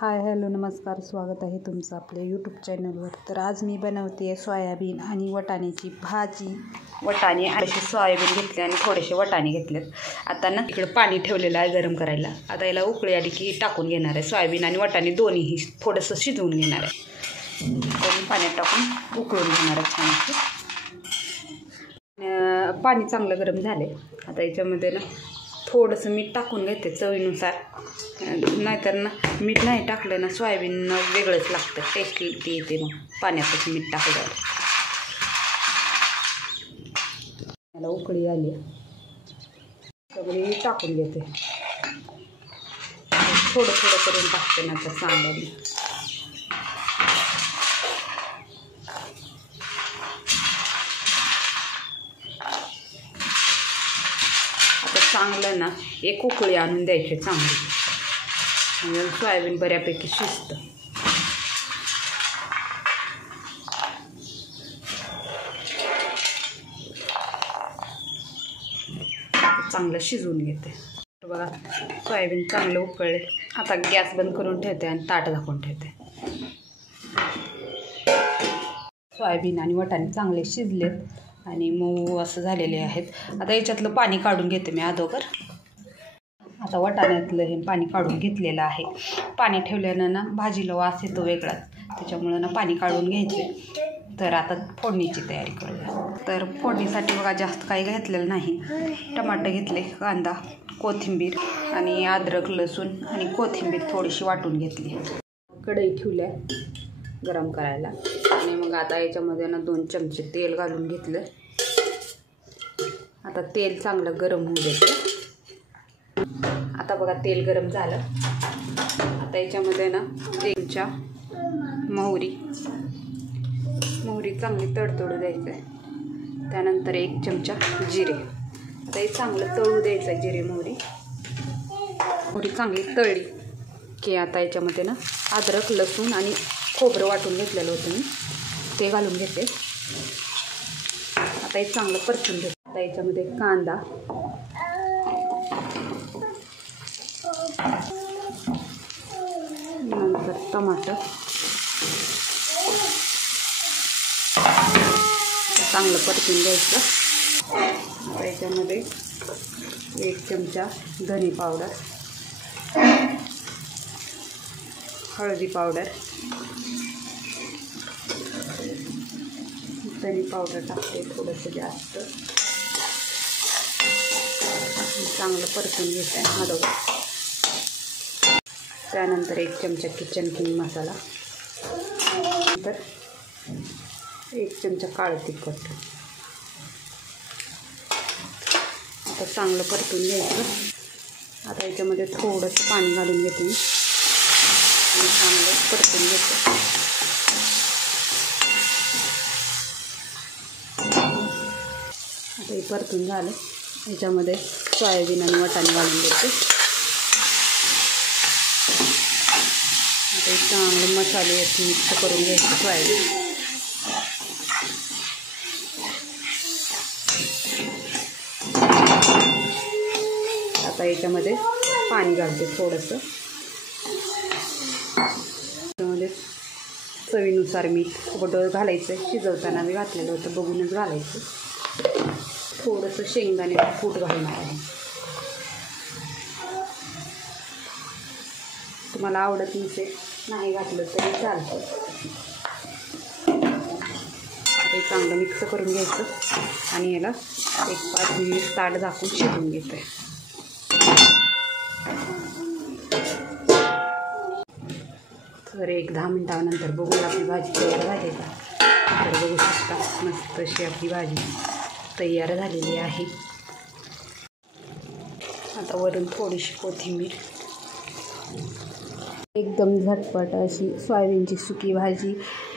Hi hello नमस्कार, स्वागत आहे तुमचं आपल्या यूट्यूब चॅनलवर. तर आज मी बनवते आहे सोयाबीन आणि वाटाण्याची भाजी. वाटाणे आणि सोयाबीन घेतले आणि थोडेसे वाटाणे घेतलेत. आता ना इकडं पाणी ठेवलेलं आहे गरम करायला. आता याला उकळी आली की टाकून घेणार आहे. सोयाबीन आणि वाटाणे दोन्हीही थोडंसं शिजवून घेणार आहे. तर पाण्यात टाकून उकळून घेणार आहे छान. पाणी चांगलं गरम झाले. आता याच्यामध्ये ना थोडंसं मीठ टाकून घेते चवीनुसार. नाहीतर ना मीठ नाही टाकलं ना सोयाबीन वेगळंच लागतं, टेस्ट येते मग पाण्यातच मीठ टाकल्यावर. मला उकळी आली, सगळी टाकून घेते. थोडं थोडं करून टाकते ना तर सांगायला. आता चांगलं ना एक उकळी आणून द्यायची चांगली, म्हणजे सोयाबीन बऱ्यापैकी शिजतं. चांगलं शिजवून घेते. बघा सोयाबीन चांगलं उकळले. आता गॅस बंद करून ठेवते आणि ताट झाकून ठेवते. सोयाबीन आणि वाटाणे चांगले शिजलेत आणि मऊ असं झालेले आहेत. आता याच्यातलं पाणी काढून घेते मी अगोदर. आता वाटाण्यातलं हे पाणी काढून घेतलेलं आहे. पाणी ठेवल्यानं ना भाजीला वास येतो वेगळाच, त्याच्यामुळं ना पाणी काढून घ्यायचे. तर आता फोडणीची तयारी करूया. तर फोडणीसाठी बघा जास्त काही घेतलेलं नाही. टमाटर घेतले, कांदा, कोथिंबीर आणि अद्रक लसूण आणि कोथिंबीर थोडीशी वाटून घेतली. कढई ठेवल्या गरम करायला आणि मग आता याच्यामध्ये ना 2 चमचे तेल घालून घेतलं. आता तेल चांगलं गरम होऊ द्यायचं. आता बघा तेल गरम झालं. आता याच्यामध्ये ना 1 चमचा मोहरी चांगली तडतडू द्यायचं आहे. त्यानंतर 1 चमचा जिरे. आता हे चांगलं तळू द्यायचं आहे. जिरे मोहरी चांगली तळली की आता याच्यामध्ये ना अद्रक लसूण आणि खोबरं वाटून घेतलेलं होतं मी, ते घालून घेते. आता हे चांगलं परतून घेते. आता याच्यामध्ये कांदा, नंतर टमाटर चांगलं परतून घ्यायचं. आता याच्यामध्ये 1 चमचा धने पावडर, हळदी पावडर, धने पावडर टाकते थोडंसं जास्त. चांगलं परतून घेत आहे अगोदर. त्यानंतर 1 चमचा किचन किंग मसाला, नंतर 1 चमचा काळं तिखट. आता चांगलं परतून घ्यायचं. आता याच्यामध्ये थोडंसं पाणी घालून घेते आणि चांगलं परतून घेते. आता हे परतून झालं. याच्यामध्ये सोयाबीन आणि वाटाणे घालून घेते. आता चांगलं मसाले मिक्स करून घ्यायचे सोयाबीन. आता याच्यामध्ये पाणी घालते थोडंसं. त्याच्यामध्ये चवीनुसार मीठ थोडं घालायचं. शिजवताना मी घातलेलं होतं, बघूनच घालायचं. थोडंसं शेंगदाण्याचं कूट घालणार आहे. तुम्हाला आवडत नसेल नाही घातलं तरी चालतं. ते चांगलं मिक्स करून घ्यायचं आणि याला 1-5 मिनिट ताट झाकून शिजवून घ्यायचं आहे. तर 1-10 मिनिटानंतर बघून आपली भाजी तयार झाली का. तर बघू शकता मस्त अशी आपली भाजी तयार झालेली आहे. आता वरून थोडीशी कोथिंबीर. एकदम झटपट अशी सोयाबीनची सुकी भाजी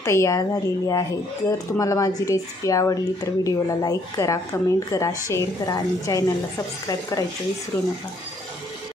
तयार झालेली आहे. जर तुम्हाला माझी रेसिपी आवडली तर व्हिडिओला लाईक करा, कमेंट करा, शेअर करा आणि चॅनलला सबस्क्राईब करायचं विसरू नका.